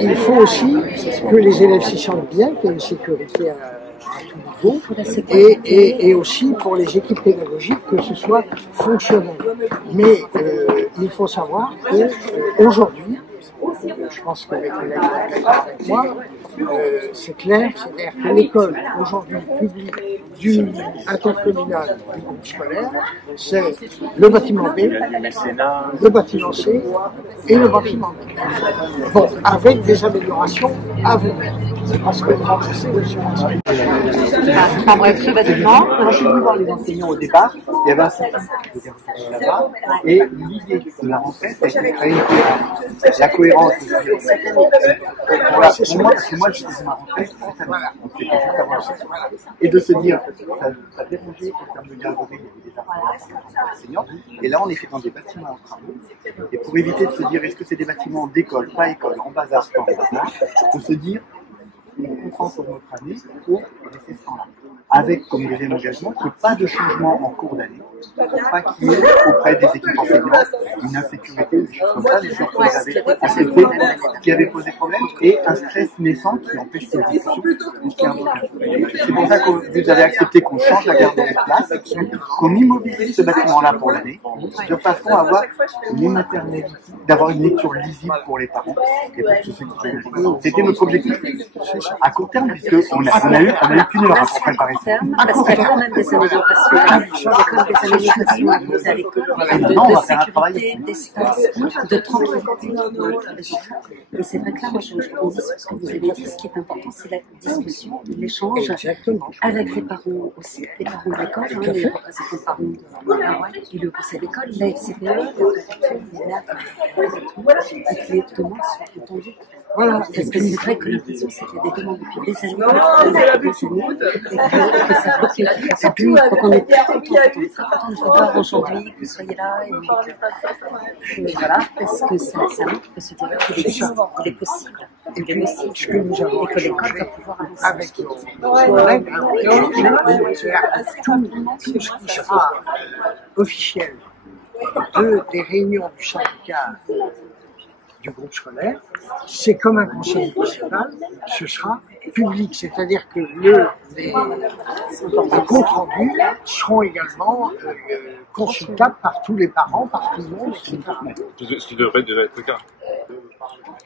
il faut aussi que les élèves s'y sentent bien, qu'il y ait une sécurité à tout niveau, et aussi pour les équipes pédagogiques que ce soit fonctionnel. Mais il faut savoir qu'aujourd'hui, je pense que les collègues avec moi, c'est clair, c'est-à-dire que l'école aujourd'hui publique du intercommunal du groupe scolaire, c'est le bâtiment B, le bâtiment C et le bâtiment B. Bon, avec des améliorations à venir. Parce que remplacer le subvention. Enfin bref, ce bâtiment. Quand je suis venu voir les enseignants au départ, il y avait un certain nombre là-bas, et l'idée de la rentrée, c'est de créer une cohérence. La cohérence, voilà, pour moi, parce que moi, je faisais ma rentrée cette année, donc c'était juste avant. Et de se dire, ça dérangeait en termes de garderie, il y avait des enseignants, et là, on est fait dans des bâtiments en travaux, et pour éviter de se dire, est-ce que c'est des bâtiments d'école, pas école, en bas âge, pas en bas âge, de se dire, on comprend sur notre année pour laisser ce temps-là. Avec comme deuxième engagement qu'il n'y ait pas de changement en cours d'année, pour pas qu'il y ait auprès des équipes enseignantes une insécurité, des choses comme ça, des choses qu'on avait acceptées, qui avaient posé problème, et un stress naissant qui empêche cette discussion. C'est pour ça que vous avez accepté qu'on change la garderie de place, qu'on immobilise ce bâtiment-là pour l'année, de façon à avoir les maternelles, d'avoir une lecture lisible pour les parents et pour tous ceux qui viennent. C'était notre objectif à court terme, puisqu'on a eu qu'une heure pour préparer. Parce qu'il y a quand même des améliorations, il y a quand même des améliorations à l'école, de sécurité, d'espace, de tranquillité pour les enfants. Et c'est vrai que là, moi, je rebondis sur ce que vous avez dit, ce qui est important, c'est la discussion, l'échange avec les parents aussi, les parents de l'école, les représentants de parents et le conseil d'école, la FCPE, la préfecture, les maires, et que les demandes soient entendues. Voilà, parce que c'est vrai que l'impression, c'est qu'il y a des demandes depuis des années, que ça bloque. Et puis, quand on est très content de vous voir aujourd'hui, que vous soyez là, et voilà, parce que ça montre que ce dialogue, il existe, il est possible. Et puis, ce que nous avons et que l'école va pouvoir avancer. avec nos collègues, tout ce qui sera officiel des réunions du syndicat du groupe scolaire, c'est comme un conseil municipal, ce sera public, c'est-à-dire que les comptes rendus seront également consultables par tous les parents, par tout le monde, etc. Ce qui devrait déjà être le cas.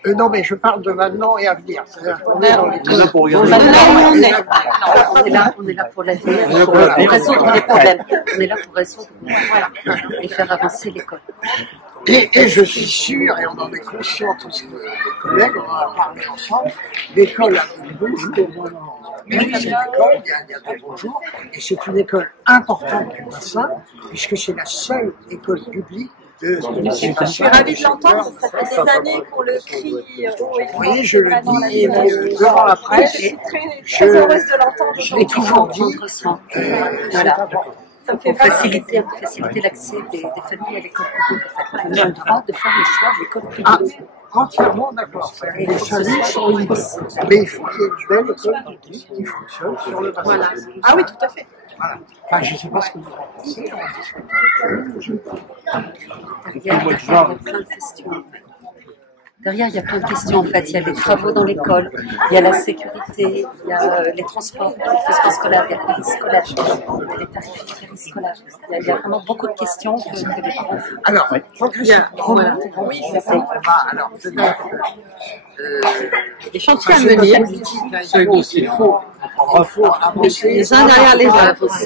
Non, mais je parle de maintenant et à venir. C'est-à-dire qu'on est dans les On est là pour regarder. On est là pour l'avenir, pour résoudre les problèmes. On est là pour résoudre et faire avancer l'école. Et je suis sûr, et on en est conscient tous les collègues, on en a parlé ensemble, l'école a de beaux jours. Même cette école, il y a de beaux jours, et c'est une école importante du bassin, puisque c'est la seule école publique de Je suis ravie de l'entendre, ça fait des années qu'on le crie haut et fort. Oui, je le dis devant la presse, Je suis très heureuse de l'entendre. je l'ai toujours dit, Voilà. Ça me fait Faciliter l'accès des familles à l'école publique. On a le droit de faire le choix de l'école publique. entièrement d'accord. Les familles sont libres, mais il faut qu'il y ait une belle école publique qui fonctionne sur le bassin. Voilà. Ah oui, tout à fait. Voilà. Enfin, je ne sais pas ce que vous en pensez, on discute. Derrière, il y a plein de questions. Derrière, il y a plein de questions en fait. Il y a les travaux dans l'école, il y a la sécurité, il y a les transports scolaires, il y a le périscolaire, il y a les tarifs du périscolaire. Il y a vraiment beaucoup de questions que les parents. Alors, bien, oui, c'est ça. Alors, c'est-à-dire des chantiers à mener. Il faut avancer Les uns derrière les autres.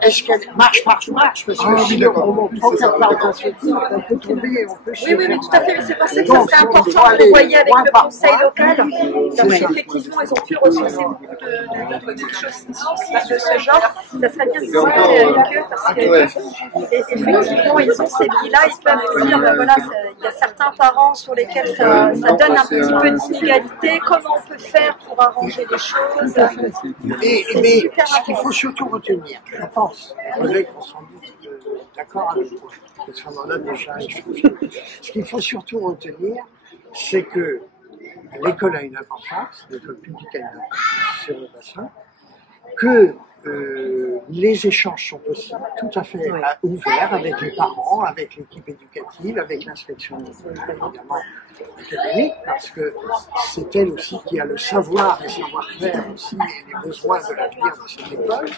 Est-ce qu'elle marche, parce que si on prend cette part d'initiative, on peut tomber, on peut se Oui, tout à fait, mais c'est pour ça que ça serait important de le voyer avec le conseil local. Donc, effectivement, ils ont pu ressourcer beaucoup de choses de ce genre. Ça serait bien de discuter avec eux parce que, effectivement, ils ont ces billes-là, ils peuvent dire, ben voilà, il y a certains parents sur lesquels ça donne un petit peu d'inégalité. Comment on peut faire pour arranger les choses? Mais ce qu'il faut surtout retenir, je pense, les collègues vont sans doute d'accord avec moi, parce qu'on en a déjà échangé. Ce qu'il faut surtout retenir, c'est que l'école a une importance, l'école publique a une importance sur le bassin, que les échanges sont possibles, tout à fait ouverts avec les parents, avec l'équipe éducative, avec l'inspection évidemment académique, parce que c'est elle aussi qui a le savoir et savoir-faire aussi et les besoins de l'avenir de cette école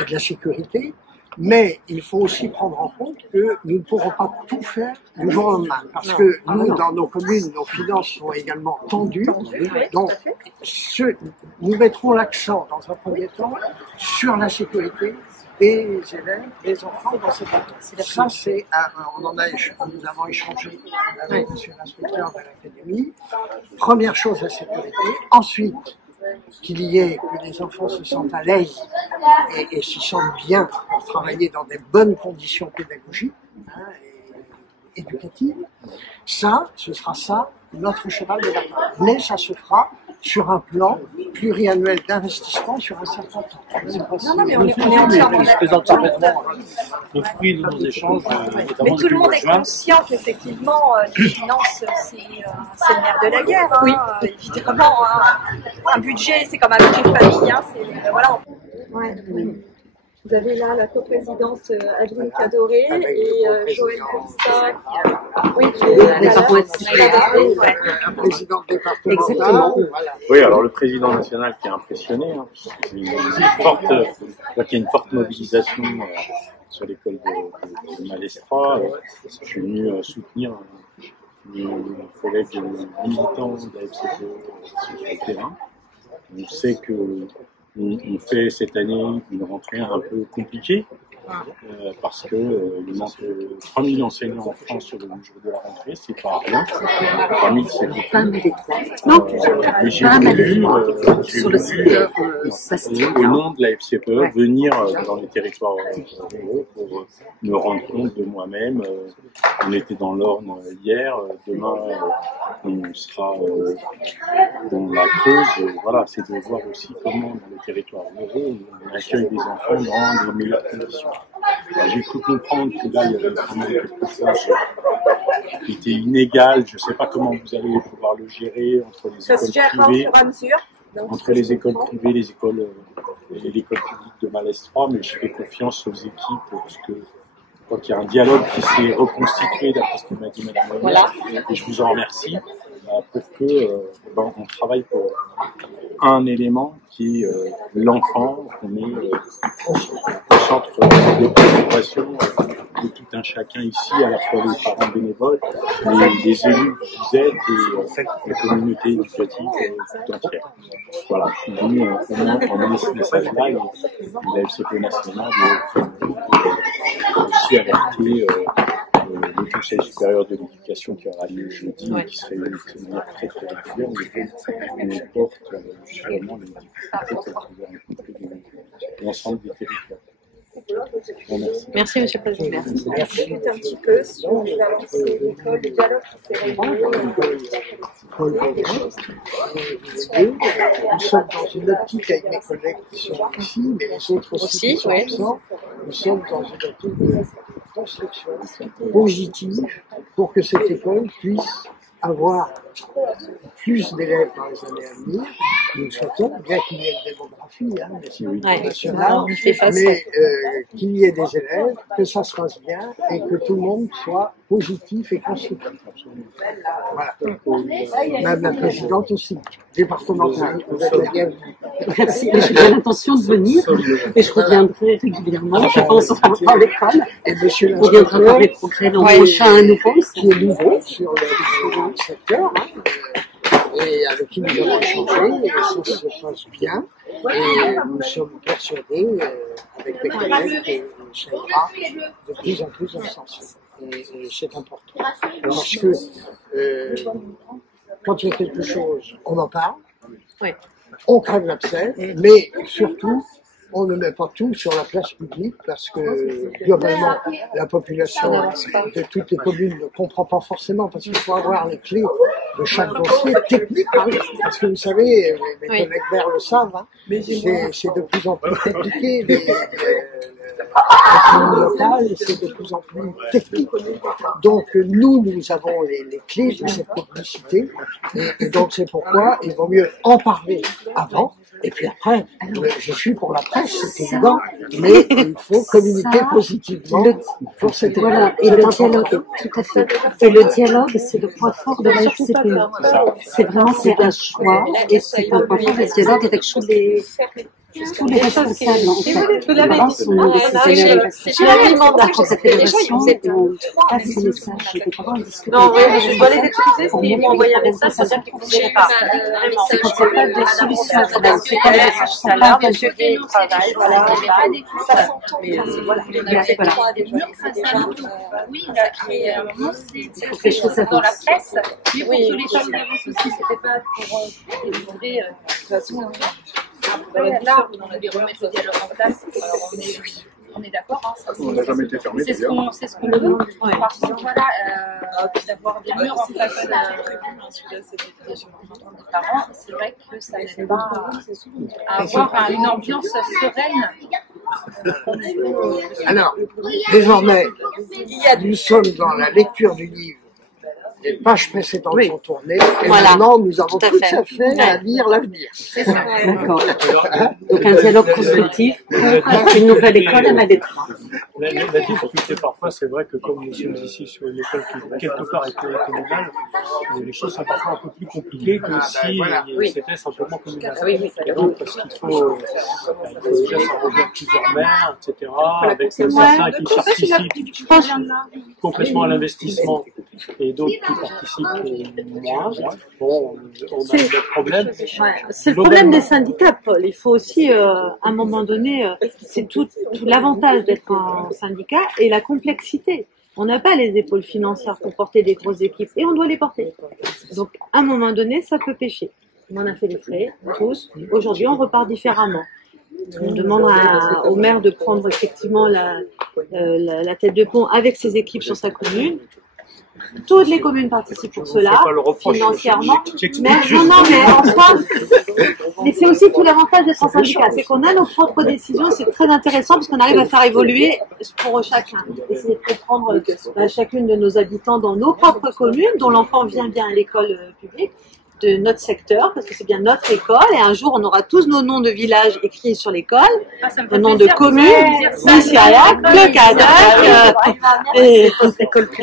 et de la sécurité. Mais il faut aussi prendre en compte que nous ne pourrons pas tout faire du jour au lendemain. Parce que nous, dans nos communes, nos finances sont également tendues. Donc, nous mettrons l'accent, dans un premier temps, sur la sécurité des élèves, des enfants dans cette école. Ça, c'est, nous avons échangé avec monsieur l'inspecteur de l'académie. Première chose, la sécurité. Ensuite, qu'il y ait, que les enfants se sentent à l'aise et s'y sentent bien pour travailler dans des bonnes conditions pédagogiques et éducatives. Ça, ce sera ça, notre cheval de bataille. Mais ça se fera sur un plan pluriannuel d'investissement sur un certain temps. Non, mais on est entièrement d'accord. Le fruit de nos échanges, Mais tout le monde est conscient qu'effectivement, les finances, c'est le nerf de la guerre. Hein, oui. Évidemment, hein. Un budget, c'est comme un budget famille. Hein, voilà. Ouais. Vous avez là la coprésidente Adeline Cadoré et Joël Coursa, qui est la présidente départementale. Exactement. Voilà. Oui, alors le président national qui est impressionné, hein, il y a une forte mobilisation sur l'école de Malestra. Je suis venu soutenir mes collègues militants de la FCPE sur le terrain. On sait que on fait cette année une rentrée un peu compliquée parce que il manque 3 000 enseignants en France sur le jour de la rentrée, c'est pas rien. 3 000, c'est beaucoup. Pas mal les trois. Non, mais j'ai voulu, sur le secteur au nom de la FCPE, venir dans les territoires ruraux pour me rendre compte de moi-même. On était dans l'Orne hier, demain on sera dans la Creuse. Voilà, c'est de voir aussi comment dans les territoires ruraux on accueille des enfants dans les meilleures conditions. J'ai cru comprendre que là il y avait vraiment quelque chose qui était inégal. Je ne sais pas comment vous allez pouvoir le gérer entre les écoles privées. Entre les écoles privées, les écoles et l'école publique de Malestra, mais je fais confiance aux équipes parce que je crois qu'il y a un dialogue qui s'est reconstitué d'après ce que m'a dit Madame le maire, et je vous en remercie pour que on travaille pour un élément qui est l'enfant, qu'on est au centre de préoccupation de tout un chacun ici, à la fois les parents bénévoles, les élus que vous êtes et la communauté éducative tout entière. Voilà, je suis venu au moins emmener ce message-là et la FCPE nationale aussi alerter le Conseil supérieur de l'éducation qui aura lieu jeudi et qui se réunit de manière très très régulière, on porte justement les difficultés que vous avez rencontrées de l'ensemble des territoires. Merci, Monsieur le Président. Merci. Un petit peu sur l'école, le dialogue qui s'est réuni. Nous sommes dans une optique avec mes collègues qui sont ici, mais les autres aussi qui sont absents. Nous sommes dans une optique de construction positive pour que cette école puisse avoir plus d'élèves dans les années à venir. Nous le souhaitons, bien qu'il y ait une démographie nationale, mais qu'il y ait des élèves, que ça se passe bien et que tout le monde soit positif et constructif. Voilà. Madame la Présidente aussi, départementale, vous êtes la bienvenue. Merci, j'ai bien l'intention de venir et je reviendrai régulièrement, je pense, à l'école. Et monsieur on viendra voir les progrès l'an prochain à nouveau. Qui est nouveau sur le secteur, et avec qui nous avons échangé, et ça se passe bien. Et nous sommes persuadés, avec mes collègues, que ça ira de plus en plus dans ce sens. Et c'est important. Parce que quand il y a quelque chose, on en parle, on crève l'abcès, mais surtout, on ne met pas tout sur la place publique parce que globalement la population de toutes les communes ne comprend pas forcément parce qu'il faut avoir les clés de chaque dossier technique, parce que vous savez, mes collègues verts le savent, c'est de plus en plus compliqué l'économie locale et c'est de plus en plus technique. Donc nous avons les clés de cette technicité et donc c'est pourquoi il vaut mieux en parler avant. Et puis après, je suis pour la presse, c'est évident, mais il faut communiquer positivement pour cette époque. Voilà, et le dialogue, tout à fait. Et le dialogue, c'est le point fort de la FCPE. C'est vraiment, c'est un choix, et c'est un point fort de dialogue avec tous les responsables, en fait. Vraiment, sont décisionnaires. Par contre, la fédération, on passe ce message des parents à discuter. Non, oui, je dois les excuser, mais ils m'ont envoyé un message, ça veut dire qu'ils ne fonctionnent pas. C'est quand il n'y a pas de solution, c'est quand les messages sont pas je travaille, voilà, ça s'entend. Mais voilà, oui, on a créé un moment, c'est quelque chose dans la presse. Oui, pour que les femmes d'avance aussi, c'était pas pour délivrer. De toute façon, là, on a dû remettre le dialogue en place. Alors, on est d'accord. Hein, on n'a jamais été fermé. C'est ce qu'on demande. Parce que voilà, d'avoir des murs en face des parents, c'est vrai que ça n'aide pas à avoir une ambiance sereine. Alors, désormais, nous sommes dans la lecture du livre. Les pages précédentes sont tournées et maintenant nous avons tout à fait à lire l'avenir. D'accord. Donc un dialogue constructif pour une nouvelle école à Malétra. La difficulté parfois, c'est vrai que comme nous sommes ici sur une école qui quelque part est communale, les choses sont parfois un peu plus compliquées que si c'était simplement communal. Et donc parce qu'il faut déjà s'arranger plusieurs maires, etc., avec certains qui participent complètement à l'investissement et d'autres qui participent moins. Bon, on a des problèmes. C'est le problème des syndicats, Paul. Il faut aussi, à un moment donné, c'est tout l'avantage d'être un syndicat et la complexité. On n'a pas les épaules financières pour porter des grosses équipes et on doit les porter. Donc, à un moment donné, ça peut pêcher. On a fait les frais, tous. Aujourd'hui, on repart différemment. On demande au maire de prendre effectivement la tête de pont avec ses équipes sur sa commune. Toutes les communes participent pour cela, financièrement. Mais ensemble, mais c'est aussi tout l'avantage d'être en syndicat, c'est qu'on a nos propres décisions, c'est très intéressant parce qu'on arrive à faire évoluer pour chacun. Essayer de comprendre chacune de nos habitants dans nos propres communes, dont l'enfant vient bien à l'école publique, de notre secteur, parce que c'est bien notre école, et un jour on aura tous nos noms de villages écrits sur l'école, le nom de commune, Missiriac, le Cadac, et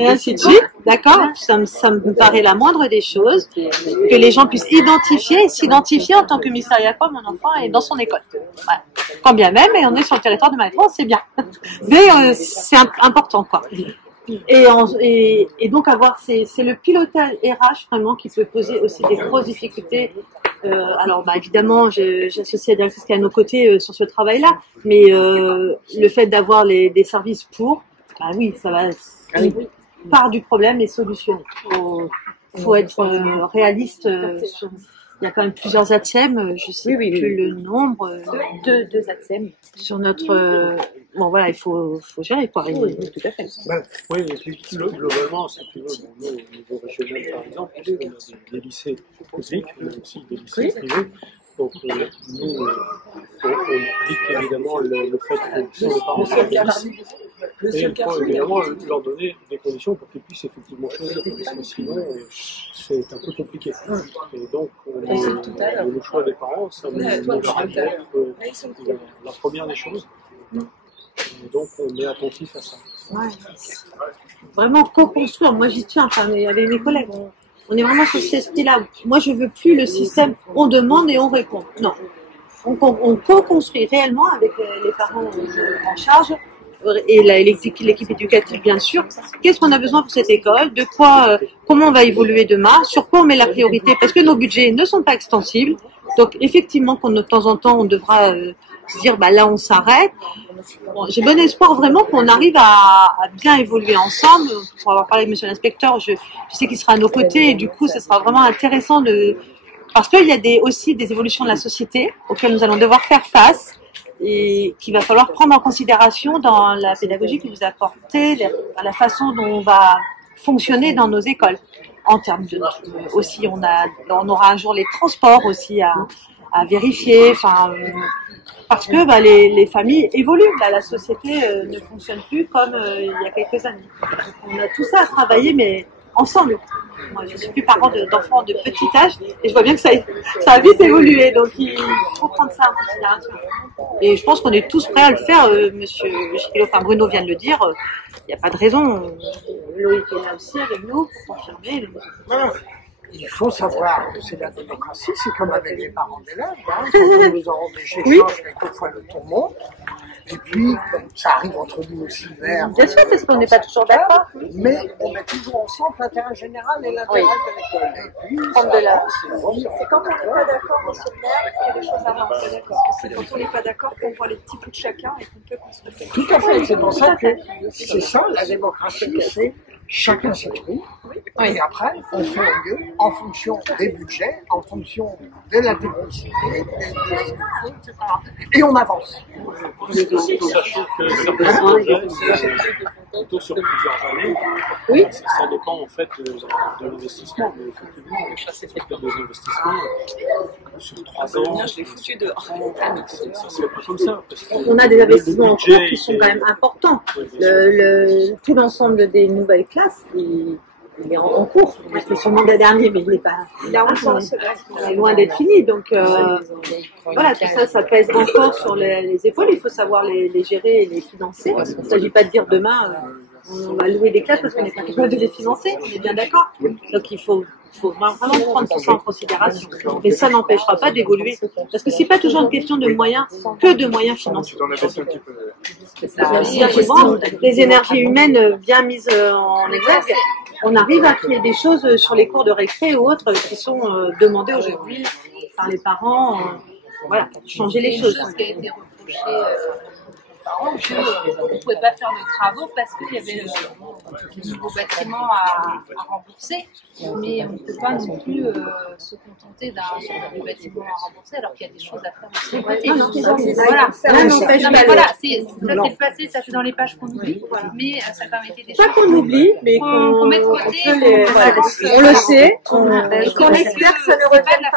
ainsi de suite, d'accord? Ça me paraît la moindre des choses, que les gens puissent s'identifier en tant que Missiriacois, mon enfant est dans son école. Voilà. Quand bien même, et on est sur le territoire de Malétra, c'est bien. Mais c'est important, quoi. Et donc c'est le pilotage RH vraiment qui peut poser aussi des grosses difficultés. Alors évidemment, j'associe la directrice qui est à nos côtés sur ce travail-là, mais le fait d'avoir des services pour, oui, ça va part du problème et solutionner. Faut être réaliste. Il y a quand même plusieurs ATSEM, je sais plus le nombre. Deux ATSEM sur notre. Bon voilà, il faut gérer quoi. Oui, tout à fait. Oui, et puis globalement, si tu veux, nous, au niveau régional par exemple, on a des lycées publics, mais aussi des lycées privés. Donc nous, on applique évidemment le fait que si les parents s'organisent, et il faut évidemment leur donner des conditions pour qu'ils puissent effectivement choisir, parce que sinon c'est un peu compliqué. Et donc le choix des parents, ça me paraît être la première des choses. Et donc on est attentif à ça. Ouais. Vraiment co-construire, moi j'y tiens, avec mes collègues. On est vraiment sur cet esprit-là. Moi je veux plus le système, on demande et on répond. Non. On co-construit réellement avec les parents en charge et l'équipe éducative bien sûr. Qu'est-ce qu'on a besoin pour cette école? De quoi, comment on va évoluer demain? Sur quoi on met la priorité? Parce que nos budgets ne sont pas extensibles. Donc effectivement, de temps en temps, on devra se dire là on s'arrête. Bon, j'ai bon espoir vraiment qu'on arrive à bien évoluer ensemble. Pour avoir parlé avec monsieur l'inspecteur, je sais qu'il sera à nos côtés et du coup, ce sera vraiment intéressant parce qu'il y a aussi des évolutions de la société auxquelles nous allons devoir faire face et qu'il va falloir prendre en considération dans la pédagogie que vous apportez, la façon dont on va fonctionner dans nos écoles. En termes aussi, on aura un jour les transports aussi à vérifier. parce que bah, les familles évoluent. Là, la société ne fonctionne plus comme il y a quelques années. Donc, on a tout ça à travailler, mais ensemble. Moi, je suis plus parent d'enfants de petit âge et je vois bien que ça a vite évolué. Donc, il faut prendre ça en considération. Et je pense qu'on est tous prêts à le faire. Monsieur Gilles, enfin Bruno vient de le dire. Il n'y a pas de raison. Loïc est là aussi avec nous pour confirmer. Voilà. Il faut savoir que c'est la démocratie, c'est comme avec les parents d'élèves. Hein. Quand nous aurons des échanges, quelquefois le ton monte. Et puis, ça arrive entre nous aussi vers... Bien sûr, parce qu'on n'est pas toujours d'accord. Mais on met toujours ensemble l'intérêt général et l'intérêt de l'école. Et puis, c'est quand on n'est pas d'accord, monsieur le maire, qu'il y a des choses à rendre d'accord. Parce que c'est quand on n'est pas d'accord qu'on voit les petits bouts de chacun et qu'on peut construire. Tout à fait, c'est pour ça que c'est ça, la démocratie, c'est chacun ses trous. Et après, on fait au mieux en fonction des budgets, en fonction de la technicité, etc. Et on avance. Sachant que certains projets, c'est plutôt sur plusieurs années. Oui. Ça dépend en fait de l'investissement. Mais effectivement, on fait des investissements sur 3 ans. Je l'ai foutu dehors. Ça se fait pas comme ça. On a des investissements en cours qui sont quand même importants. Tout l'ensemble des nouvelles classes, il est en cours. C'est sûrement le dernier, mais il n'est pas. Il est loin d'être fini. Donc voilà, tout ça, ça pèse encore sur les épaules. Il faut savoir les gérer et les financer. Il ne s'agit pas de dire demain on va louer des classes parce qu'on n'est pas capable de les financer. On est bien d'accord. Donc il faut vraiment prendre tout ça en considération. Mais ça n'empêchera pas d'évoluer. Parce que c'est pas toujours une question de moyens, que de moyens financiers. Les énergies humaines bien mises en exergue, on arrive à créer des choses sur les cours de récré ou autres qui sont demandées aujourd'hui par les parents. Voilà, changer les choses. Qui a été reproché qu'on ne pouvait pas faire de travaux parce qu'il y avait le nouveau bâtiment à rembourser, mais on ne peut pas non plus se contenter d'un bâtiment à rembourser alors qu'il y a des choses à faire aussi. Voilà, ça c'est le passé, ça c'est dans les pages qu'on oublie, mais ça permettait des choses. Pas qu'on oublie, mais qu'on met de côté, on le sait, qu'on espère que ça ne revienne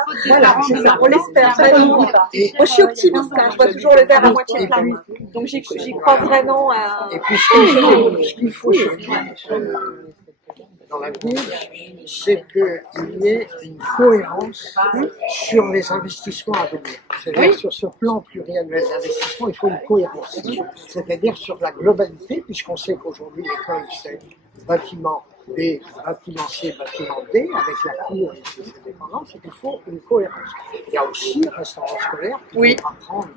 pas. On l'espère, ça ne revienne pas. Moi je suis optimiste, je vois toujours le verre à moitié plein. Donc j'y crois vraiment à... Et puis ce qu'il faut surtout dans l'avenir, c'est qu'il y ait une cohérence sur les investissements à venir. C'est-à-dire sur ce plan pluriannuel d'investissement, il faut une cohérence. C'est-à-dire sur la globalité, puisqu'on sait qu'aujourd'hui l'école c'est bâtiment B, bâtiment C, bâtiment D, avec la cour et ses dépendances, il faut une cohérence. Il y a aussi le restaurant scolaire qu'il faudra prendre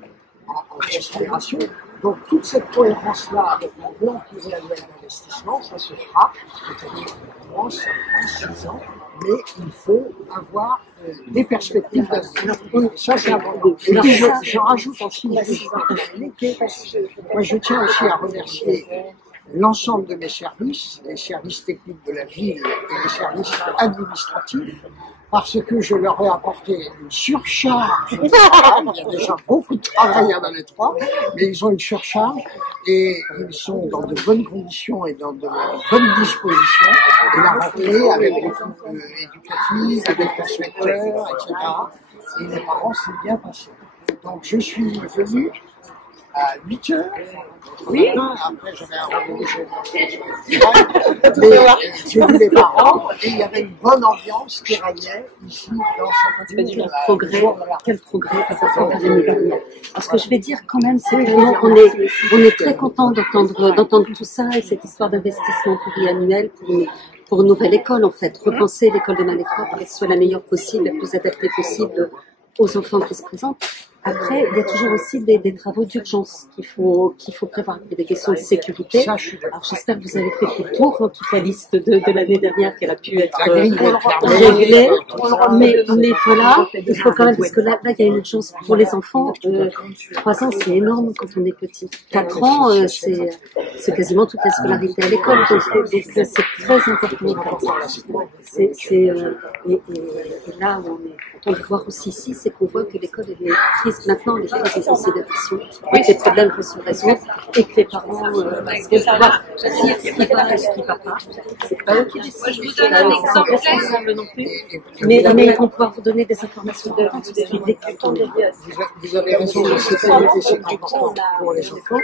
en considération. Donc toute cette cohérence-là avec le plan pluriannuel d'investissement, ça se fera peut-être en 5 ans, 6 ans, mais il faut avoir des perspectives d'avenir. Ça, c'est important. Et puis je rajoute aussi une chose que moi je tiens aussi à remercier l'ensemble de mes services, les services techniques de la ville et les services administratifs, parce que je leur ai apporté une surcharge de travail. Il y a déjà beaucoup de travail à Malétroit, mais ils ont une surcharge et ils sont dans de bonnes conditions et dans de bonnes dispositions. Et la rentrée avec l'équipe éducative, avec l'inspecteur, etc. Et les parents s'est bien passé. Donc je suis venu à 8h. Oui. Après, j'avais un rendez-vous chez moi. J'ai vu les parents et il y avait une bonne ambiance qui régnait ici dans cette quel progrès par rapport à l'année dernière. Alors, ce que je vais dire quand même, c'est qu'on est très content d'entendre tout ça et cette histoire d'investissement pluriannuel pour une nouvelle école, en fait. Repenser l'école de Malétroit pour qu'elle soit la meilleure possible, la plus adaptée possible aux enfants qui se présentent. Après, il y a toujours aussi des travaux d'urgence qu'il faut prévoir. Il y a des questions de sécurité. Alors, j'espère que vous avez fait le tour dans toute la liste de l'année dernière qu'elle a pu être réglée. Mais voilà, il faut quand même, parce que là, il y a une urgence pour les enfants. 3 ans, c'est énorme quand on est petit. 4 ans, c'est quasiment toute la scolarité à l'école. Donc c'est très important. Et là, on peut voir aussi ici, c'est qu'on voit que l'école, elle est prises maintenant les prises en considération, avec les problèmes qu'on se résout, et que les parents vont voir ce qui va et ce qui ne va pas. C'est pas eux qui décident. Moi, je vous donne un exemple responsables non plus. Mais ils vont pouvoir vous donner des informations de ce qui est vécu. Vous avez raison, la sécurité c'est important pour les enfants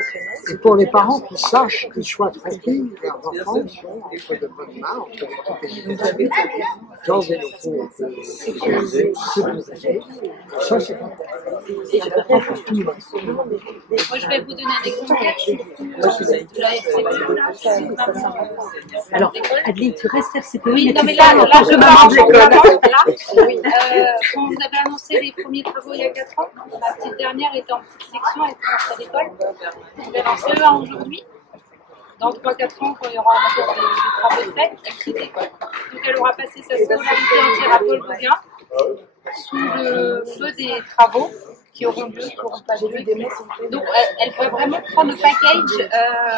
et pour les parents qui sachent qu'ils soient tranquilles, leurs enfants sont entre de bonnes mains, entre l'équipe et dans des locaux sécurisés. Ça c'est important. Et je comprends pour tout le monde. Moi, je vais vous donner un exemple. Alors, Adeline, tu restes FCPE, Oui, mais non, tu mais là, parles je maman de l'école. Quand vous avez annoncé les premiers travaux il y a 4 ans, ma petite dernière était en petite section, elle commence à l'école. On va lancer CE1 aujourd'hui. Dans 3-4 ans, quand il y aura des travaux faits, elle quitte l'école. Donc elle aura passé sa scolarité entière à Paul Gauguin, sous le feu des travaux qui auront lieu pour pas de des mois. Donc elle va vraiment prendre le package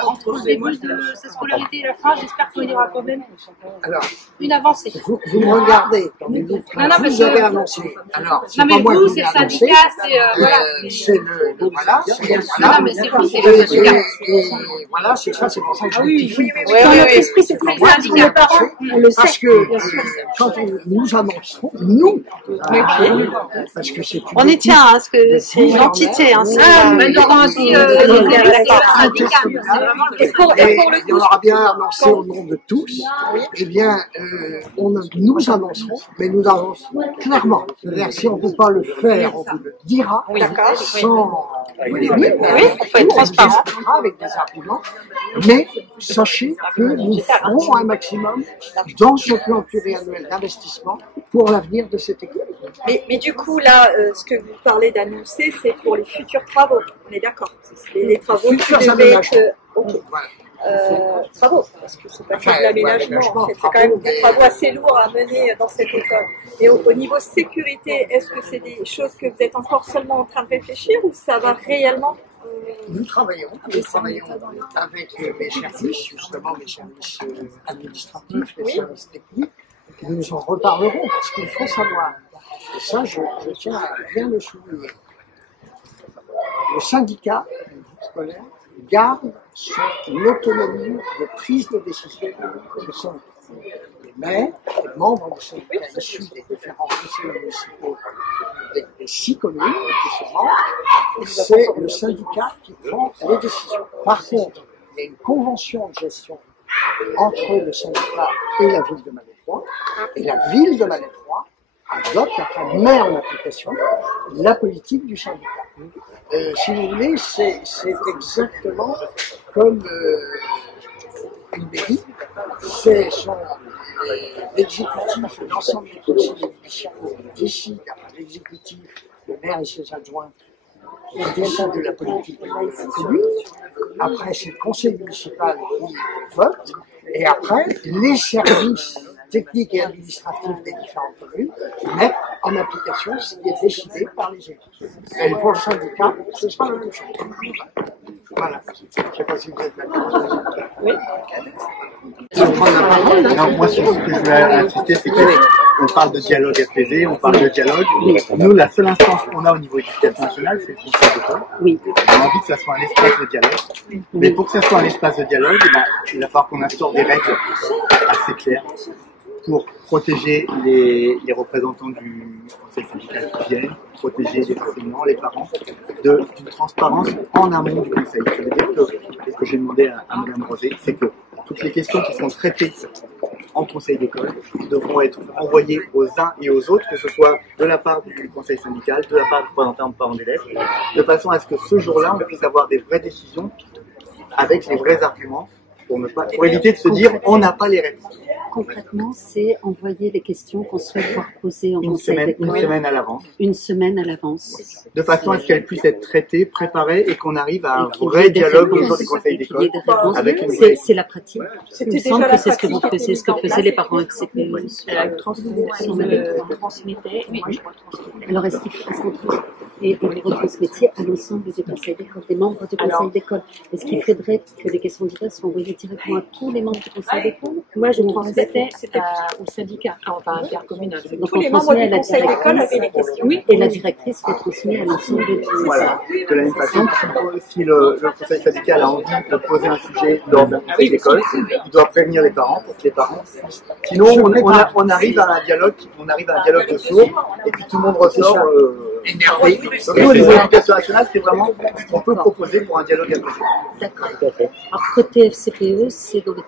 entre le début de sa scolarité et la fin. J'espère qu'il y aura quand même une avancée. Vous me regardez quand vous dites que vous avez annoncé. Alors, c'est pas moi qui l'ai annoncé. C'est le voilà. Non, mais c'est vous, c'est le syndicat. Et voilà, c'est ça, c'est pour ça que je rectifie. Dans notre esprit, c'est pour les syndicats. On le sait. Parce que quand nous annoncerons, nous, parce que c'est on y tient, hein, parce que c'est une entité. Hein, mais il y aura aussi et on aura bien annoncé au nom de tous, eh bien, nous annoncerons, mais nous annoncerons clairement. C'est-à-dire, si on ne peut pas le faire, on vous le dira, sans polémique, on peut être transparent. avec des arguments, mais sachez que nous ferons un maximum dans ce plan pluriannuel d'investissement pour l'avenir de cette école. Mais du coup, là, ce que vous parlez d'annoncer, c'est pour les futurs travaux. On est d'accord. Les travaux qui devaient être... travaux, parce que c'est pas que de l'aménagement, c'est quand même des travaux assez lourds à mener dans cette école. Et au niveau sécurité, est-ce que c'est des choses que vous êtes encore seulement en train de réfléchir ou ça va réellement Nous travaillons avec mes services, justement mes services administratifs, les services techniques, et nous en reparlerons parce qu'il faut savoir, et ça je tiens à bien le souligner, le syndicat scolaire garde son autonomie de prise de décision. Ce sont les maires, les membres du syndicat issus des différents conseils municipaux des 6 communes qui sont membres, c'est le syndicat qui prend les décisions. Par contre, il y a une convention de gestion entre le syndicat et la ville de Malétroit, et la ville de Malétroit adopte, après met en application la politique du syndicat. Si vous voulez, c'est exactement comme une mairie, c'est l'exécutif, l'ensemble des conseillers municipaux décide, l'exécutif, le maire et ses adjoints, décident de la politique de la commune. Après, c'est le conseil municipal qui vote, et après, les services techniques et administratifs des différentes communes mettent en application ce qui est décidé par les élus. Et pour le syndicat, ce sera la même chose. Voilà. Je ne sais pas si vous êtes d'accord. Oui. Non, moi, ce que je voulais insister, c'est qu'on parle de dialogue apaisé, on parle de dialogue. Nous, la seule instance qu'on a au niveau éducation nationale, c'est le conseil d'école. Oui. On a envie que ça soit un espace de dialogue. Mais pour que ça soit un espace de dialogue, il va falloir qu'on instaure des règles assez claires pour protéger les représentants du conseil syndical qui viennent, protéger les enseignants, les parents, d'une transparence en amont du conseil. Ça veut dire que, ce que j'ai demandé à Mme Rosé, c'est que toutes les questions qui sont traitées en conseil d'école devront être envoyées aux uns et aux autres, que ce soit de la part du conseil syndical, de la part du représentant de parents d'élèves, de façon à ce que ce jour-là, on puisse avoir des vraies décisions avec les vrais arguments pour éviter de se dire on n'a pas les réponses. Concrètement, c'est envoyer les questions qu'on souhaite voir poser en conseil d'école. Une semaine à l'avance. Une semaine à l'avance. De façon à ce qu'elles puissent être traitées, préparées et qu'on arrive à un vrai dialogue au jour du conseil d'école. C'est la pratique. Il me semble que c'est ce que vous faisiez, ce que faisaient les parents FCPE. Transmettait, et moi je retransmettais. Alors est-ce qu'on et vous retransmettiez à l'ensemble des conseils d'école, des membres du conseil d'école? Est-ce qu'il faudrait que les questions diverses soient envoyées directement à tous les membres du conseil d'école. Moi, je transmettais au syndicat, enfin intercommunal. Donc, tous les membres du conseil d'école avaient des questions. Oui, et la directrice retransmet à l'ensemble de tous. Voilà. De la même façon, si le conseil syndical a envie de poser un sujet lors d'un conseil d'école, il doit prévenir les parents pour que les parents. Sinon, on arrive à un dialogue de sourds, et puis tout le monde ressort énervé. Donc nous, les éducations nationales, c'est vraiment ce qu'on peut proposer pour un dialogue apaisé. D'accord. Alors côté FCPE, c'est dans les